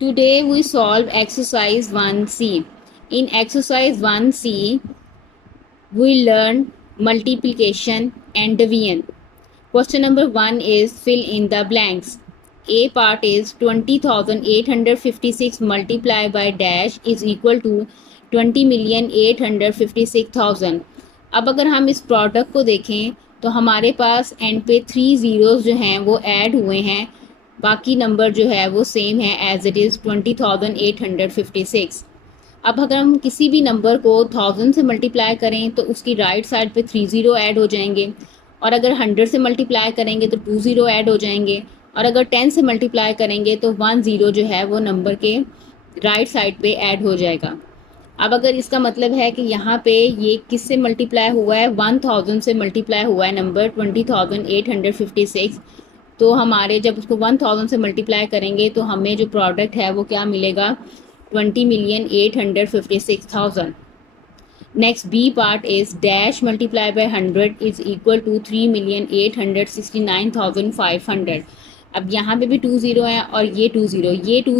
Today we solve exercise 1C. In exercise 1C, we learn multiplication and division. Question number 1 is fill in the blanks. A part is 20,856 multiplied by dash is equal to 20,856,000. अब अगर हम इस product को देखें तो हमारे पास and पे 3 zeros जो हैं वो ऐड हुए हैं, बाकी नंबर जो है वो सेम है एज इट इज़ 20,856. अब अगर हम किसी भी नंबर को 1000 से मल्टीप्लाई करें तो उसकी राइट साइड पे 3 ज़ीरो ऐड हो जाएंगे, और अगर 100 से मल्टीप्लाई करेंगे तो 2 ज़ीरो ऐड हो जाएंगे, और अगर 10 से मल्टीप्लाई करेंगे तो 1 ज़ीरो जो है वो नंबर के राइट साइड पे ऐड हो जाएगा. अब अगर इसका मतलब है कि यहाँ पे ये किससे मल्टीप्लाई हुआ है, 1000 से मल्टीप्लाई हुआ है नंबर 20,856, तो हमारे जब उसको 1000 से मल्टीप्लाई करेंगे तो हमें जो प्रोडक्ट है वो क्या मिलेगा, 20,856,000. Next, B part is dash multiplied by 100 is equal to 3,869,500. अब यहाँ पे भी 2 ज़ीरो है और ये 2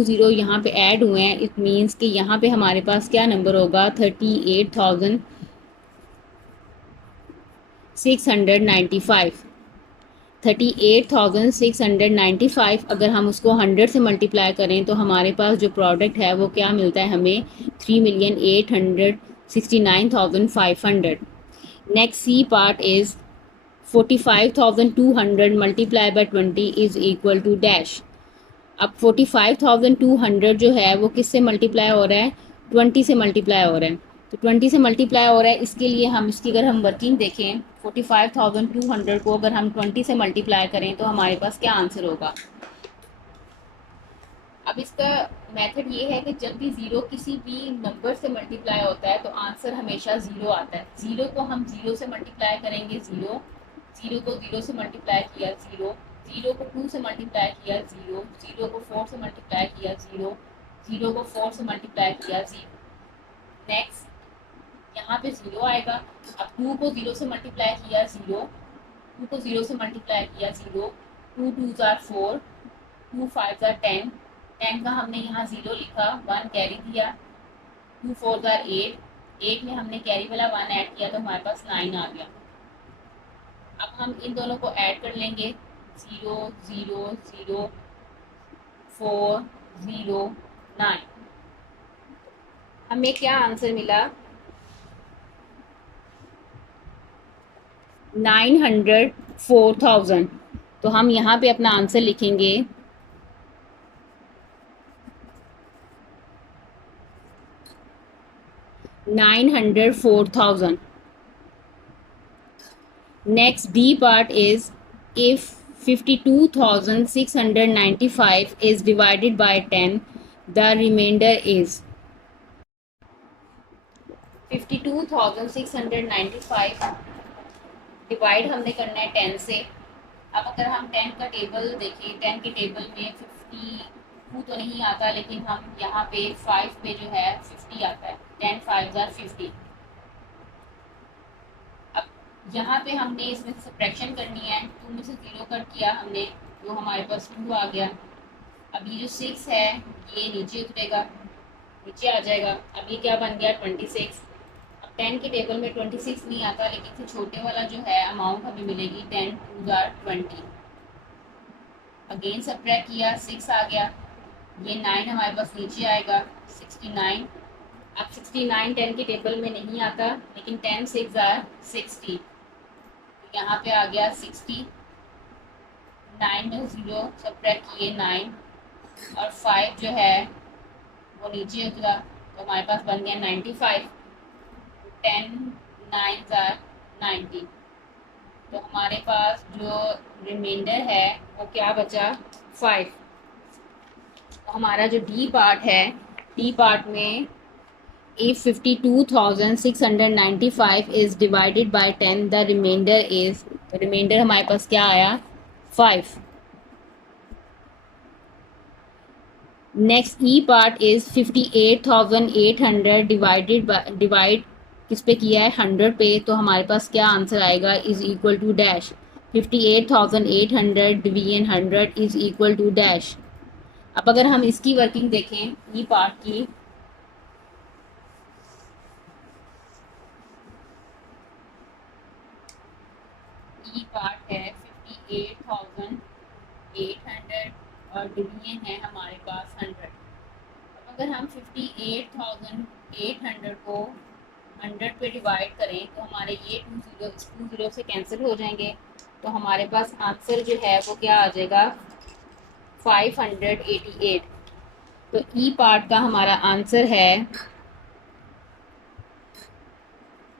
ज़ीरो यहाँ पे ऐड हुए हैं. इट मीन्स कि यहाँ पे हमारे पास क्या नंबर होगा, 38,695. 38,695 अगर हम उसको 100 से मल्टीप्लाई करें तो हमारे पास जो प्रोडक्ट है वो क्या मिलता है हमें, 3,869,500. Next C part is 45,200 multiply by 20 is equal to dash. अब 45,200 जो है वो किससे मल्टीप्लाई हो रहा है, 20 से मल्टीप्लाई हो रहा है. तो 20 से मल्टीप्लाई हो रहा है, इसके लिए हम इसकी अगर हम वर्किंग देखें 45,200 को अगर हम 20 से मल्टीप्लाई करें तो हमारे पास क्या आंसर होगा. अब इसका मेथड ये है कि जब भी ज़ीरो किसी भी नंबर से मल्टीप्लाई होता है तो आंसर हमेशा ज़ीरो आता है. ज़ीरो को हम ज़ीरो से मल्टीप्लाई करेंगे, ज़ीरो को ज़ीरो से मल्टीप्लाई किया, ज़ीरो को 2 से मल्टीप्लाई किया, ज़ीरो को 4 से मल्टीप्लाई किया, ज़ीरो को 4 से मल्टीप्लाई किया, ज़ीरो. नेक्स्ट यहाँ पे ज़ीरो आएगा. अब 2 को 0 से मल्टीप्लाई किया, ज़ीरो, 2 को 0 से मल्टीप्लाई किया, ज़ीरो, 2 2 ज़ार 4, 2 5 ज़ार 10, 10 का हमने यहाँ ज़ीरो लिखा, 1 कैरी दिया, 2 4 ज़ार 8, 8 में हमने कैरी वाला 1 ऐड किया तो हमारे पास 9 आ गया. अब हम इन दोनों को ऐड कर लेंगे, 0 0 0 4 0 9. हमें क्या आंसर मिला, 904,000. तो हम यहाँ पे अपना आंसर लिखेंगे 904,000. Next, D part is if 52,695 is divided by 10, the remainder is 52,695 divide हमने करना है 10 से. अब अगर हम 10 का टेबल देखें, 10 के टेबल में 52 तो नहीं आता, लेकिन हम यहाँ पे 5 पे जो है 50 आता है, 10 5 ज़ार 50. अब यहाँ पे हमने इसमें से सब्ट्रैक्शन करनी है, 2 में से 0 कट किया हमने, जो हमारे पास 2 आ गया. अब ये जो 6 है ये नीचे उतरेगा, नीचे आ जाएगा. अब ये क्या बन गया, 26. 10 के टेबल में 26 नहीं आता, लेकिन फिर छोटे वाला जो है अमाउंट हमें मिलेगी 10 2 ज़ार 20. अगेन सब्ट्रैक्ट किया, 6 आ गया, ये 9 हमारे पास नीचे आएगा, 69. अब 69 10 के टेबल में नहीं आता, लेकिन 10 6 ज़ार 60, तो यहाँ पे आ गया 60. 9 में 0 सब्ट्रैक्ट किए 9, और 5 जो है वो नीचे उतरा, तो हमारे पास बन गया 95. 10 9 ज़ार 90. तो हमारे पास जो रिमाइंडर है वो क्या बचा, 5. तो हमारा जो डी पार्ट है, डी पार्ट में if 52,695 is divided by 10, the remainder is, तो रिमाइंडर हमारे पास क्या आया, 5. Next E part is 58,800 divide किस पे किया है, 100 पे, तो हमारे पास क्या आंसर आएगा, is equal to dash. 58,800 division 100 is equal to dash. अब अगर हम इसकी वर्किंग देखें ई पार्ट की, ई पार्ट है 58,800 और डिवीजन है हमारे पास 100। अब अगर हम 58,800 को 100 पे डिवाइड करें तो हमारे ये 2 ज़ीरो से कैंसिल हो जाएंगे, तो हमारे पास आंसर जो है वो क्या आ जाएगा 588। तो ई पार्ट का हमारा आंसर है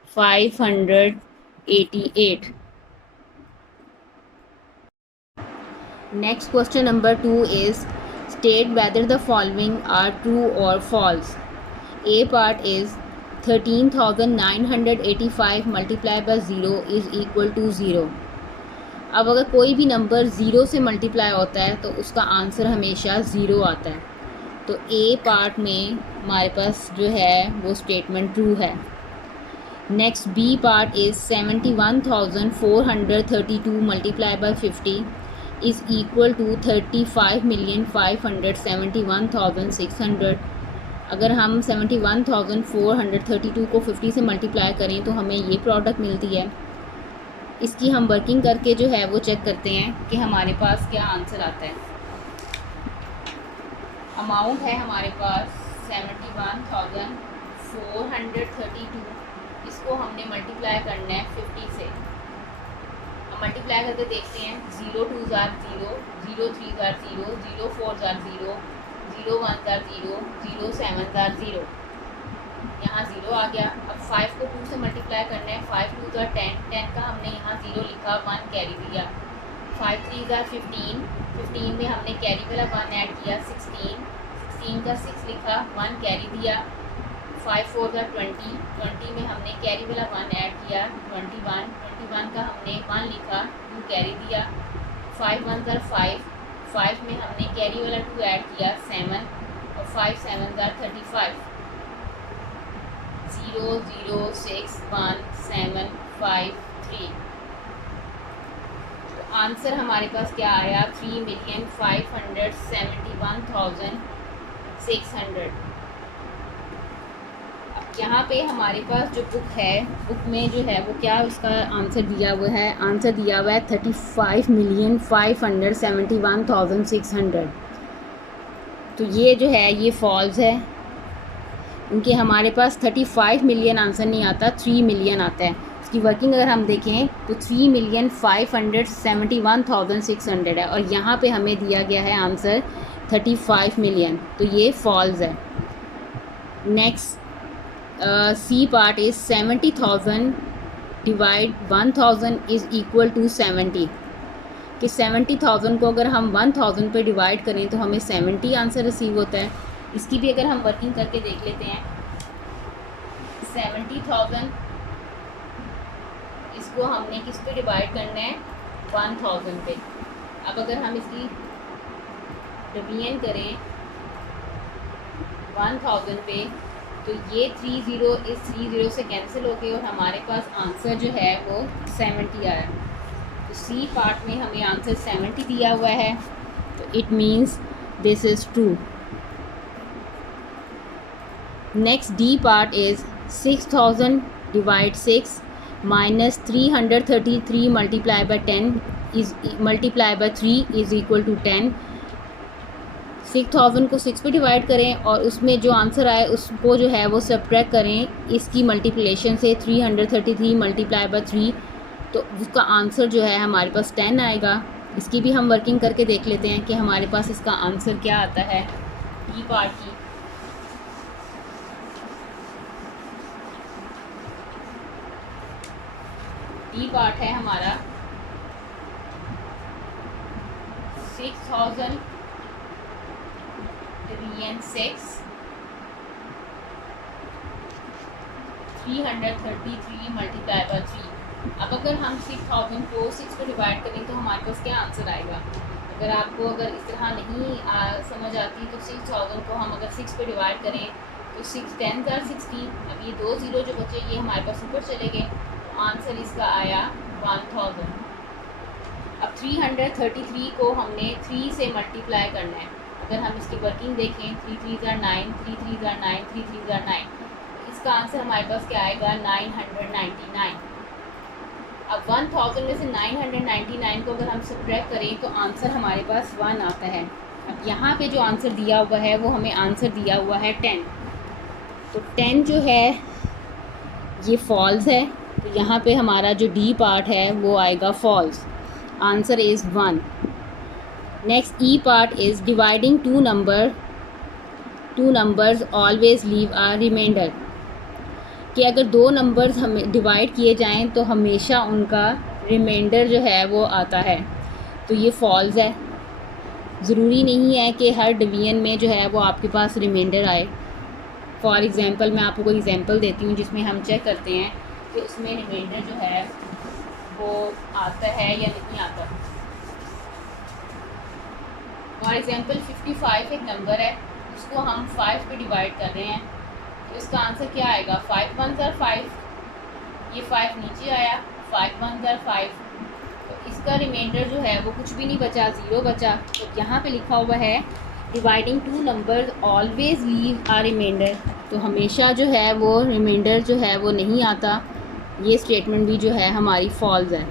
588। Next question number 2 is state whether the following are true or false. A part is 13,985 multiplied by 0 is equal to 0. अब अगर कोई भी नंबर ज़ीरो से मल्टीप्लाई होता है तो उसका आंसर हमेशा ज़ीरो आता है, तो ए पार्ट में हमारे पास जो है वो स्टेटमेंट ट्रू है। Next B part is 71,432 multiply by 50 is equal to 35,571,600। अगर हम 71,432 को 50 से मल्टीप्लाई करें तो हमें ये प्रोडक्ट मिलती है। इसकी हम वर्किंग करके जो है वो चेक करते हैं कि हमारे पास क्या आंसर आता है। अमाउंट है हमारे पास 71,432, इसको हमने मल्टीप्लाई करना है 50 से। हम मल्टीप्लाई करके देखते हैं, 0 2 ज़ार 0, 0 3 ज़ार 0, 0 4 ज़ार 0, 0 1 ज़ार 0, 0 7 ज़ार 0, यहाँ 0 आ गया। अब 5 को 2 से मल्टीप्लाई करना है, 5 2 ज़ार 10, 10 का हमने यहाँ 0 लिखा, 1 कैरी दिया। 5 3 ज़ार 15, 15 में हमने कैरी वाला 1 ऐड किया, 16, 16 का 6 लिखा, 1 कैरी दिया। 5 4 ज़ार 20, 20 में हमने कैरी वाला 1 ऐड किया, 21, 21 का हमने 1 लिखा, 2 कैरी दिया। 5 1 ज़ार 5, 5 में हमने कैरी वाला 2 ऐड किया, 7, और 5 7 ज़ार 35। 0 0 6 1 7 5 3। तो आंसर हमारे पास क्या आया 3,571,600। अब यहाँ पे हमारे पास जो बुक है, बुक में जो है वो क्या उसका आंसर दिया हुआ है, आंसर दिया हुआ है 35,571,600। तो ये जो है ये फॉल्स है, क्योंकि हमारे पास 35 मिलियन आंसर नहीं आता, 3 मिलियन आता है। इसकी वर्किंग अगर हम देखें तो 3,571,600 है, और यहाँ पे हमें दिया गया है आंसर 35 मिलियन, तो ये फॉल्स है। Next C part is 70,000 divide 1,000 is equal to 70, कि 70,000 को अगर हम 1,000 पे डिवाइड करें तो हमें 70 आंसर रिसीव होता है। इसकी भी अगर हम वर्किंग करके देख लेते हैं, 70,000 इसको हमने किस पे डिवाइड करना है 1,000 पे। अब अगर हम इसकी डिवीजन करें 1,000 पे तो ये 30 इस 30 से कैंसिल हो गए और हमारे पास आंसर जो है वो 70 आया। तो सी पार्ट में हमें आंसर 70 दिया हुआ है, तो it means this is true. Next D part is 6,000 divide 6 minus 333 multiply by 10 is multiply by 3 is equal to 10। 6,000 को 6 पे डिवाइड करें और उसमें जो आंसर आए उसको जो है वो सब्ट्रैक्ट करें इसकी मल्टीप्लिकेशन से, 333 मल्टीप्लाई बाय 3, तो उसका आंसर जो है हमारे पास 10 आएगा। इसकी भी हम वर्किंग करके देख लेते हैं कि हमारे पास इसका आंसर क्या आता है ई पार्ट की। डी पार्ट है हमारा 6,000 डिवीजन 6 333 मल्टीप्लाई बाय 3। अब अगर हम 6,000 को 6 को डिवाइड करें तो हमारे पास क्या आंसर आएगा। अगर आपको अगर इस तरह नहीं समझ आती तो 6,000 को हम अगर 6 पे डिवाइड करें तो 6 10 ज़ार 16, अब ये 2 ज़ीरो जो बचे ये हमारे पास ऊपर चले गए, आंसर इसका आया 1,000। अब 333 को हमने 3 से मल्टीप्लाई करना है, अगर हम इसकी वर्किंग देखें 3 3 are 9, 3 3 are 9, 3 3 are 9, इसका आंसर हमारे पास क्या आएगा 999। अब 1000 में से 999 को अगर हम सब्ट्रैक्ट करें तो आंसर हमारे पास 1 आता है। अब यहाँ पे जो आंसर दिया हुआ है वो हमें आंसर दिया हुआ है 10, तो 10 जो है ये फॉल्स है, तो यहाँ पे हमारा जो डी पार्ट है वो आएगा false, answer is 1। Next E part is dividing two numbers always leave a remainder, कि अगर दो नंबर्स हमें डिवाइड किए जाएं तो हमेशा उनका रिमाइंडर जो है वो आता है, तो ये फॉल्स है। ज़रूरी नहीं है कि हर डिवीजन में जो है वो आपके पास रिमाइंडर आए। फॉर एग्ज़ाम्पल मैं आपको कोई एग्ज़ाम्पल देती हूँ जिसमें हम चेक करते हैं कि उसमें रिमाइंडर जो है वो आता है या नहीं आता। फॉर एग्ज़ाम्पल 55 एक नंबर है, उसको हम 5 पे डिवाइड कर रहे हैं, तो इसका आंसर क्या आएगा 5 1s are 5, ये 5 नीचे आया, 5 1s are 5, तो इसका रिमाइंडर जो है वो कुछ भी नहीं बचा, 0 बचा। तो यहाँ पे लिखा हुआ है dividing two numbers always leave a reminder, तो हमेशा जो है वो रिमाइंडर जो है वो नहीं आता, ये स्टेटमेंट भी जो है हमारी फॉल्स है।